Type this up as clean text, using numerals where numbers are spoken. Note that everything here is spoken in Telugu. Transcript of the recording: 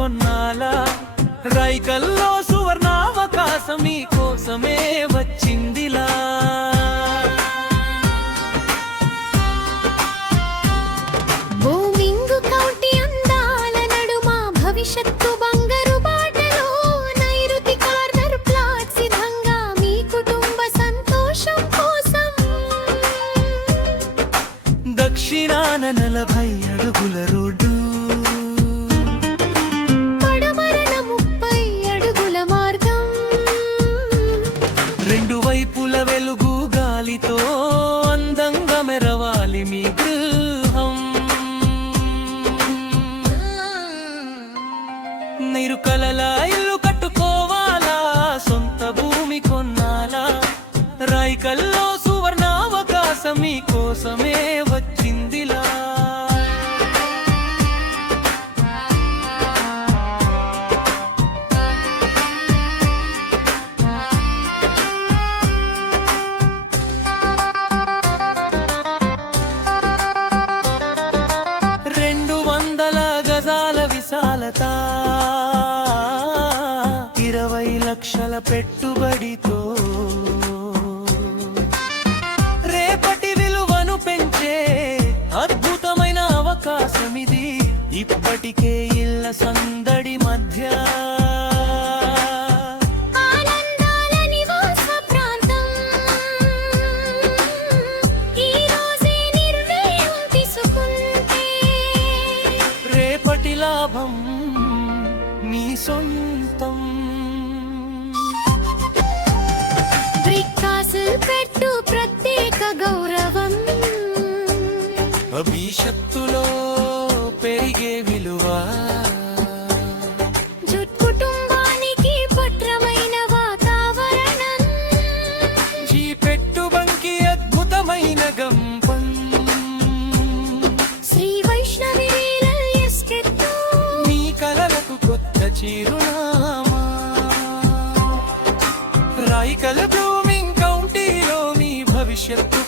కొన్నాలా రైకల్లో సువర్ణావకాశం మీకోసమే వచ్చిందిలా. బూమింగ్ కౌంటీ అందాల నడుమ భవిష్యత్తు బంగారు బాటలో నైరుతి కార్నర్ ప్లాట్ సిద్ధంగా మీ కుటుంబ సంతోషం కోసం. దక్షిణాన 40 అడుగుల రోడ్డు, పడమరన 30 అడుగుల మార్గం, రెండు వైపుల వెలుగు గాలితో అందంగా మెరవాలి మీ గృహం. నీరు కలలా ఇల్లు కట్టుకోవాలా, సొంత భూమి కొన్నాలా రైకల్లో సువర్ణావకాశం మీకోసమే వచ్చిందిలా. విశాలత 20 లక్షల పెట్టుబడితో రేపటి విలువను పెంచే అద్భుతమైన అవకాశం ఇది. ఇప్పటికే ఇళ్ళ సందడి మధ్య ఆనందాల నివాస ప్రాంతం, ఈ రోజే నిర్ణయం తీసుకుంటే రేపటి లాభం మీ సొంతం. బ్రిక్కాసులు పెట్టు ప్రత్యేక గౌరవం, భవిష్యత్తులో పెరిగే విలువ, జూట్ కుటుంబానికి పట్రమైన వాతావరణం, ఈ పెట్టుబంకి అద్భుతమైన గంపం. శ్రీ వైష్ణవి రియల్ ఎస్టేట్ మీ కలలకు కొత్త చిరునామా. రాయికల్ బ్లూమింగ్ కౌంటీలో మీ భవిష్యత్తు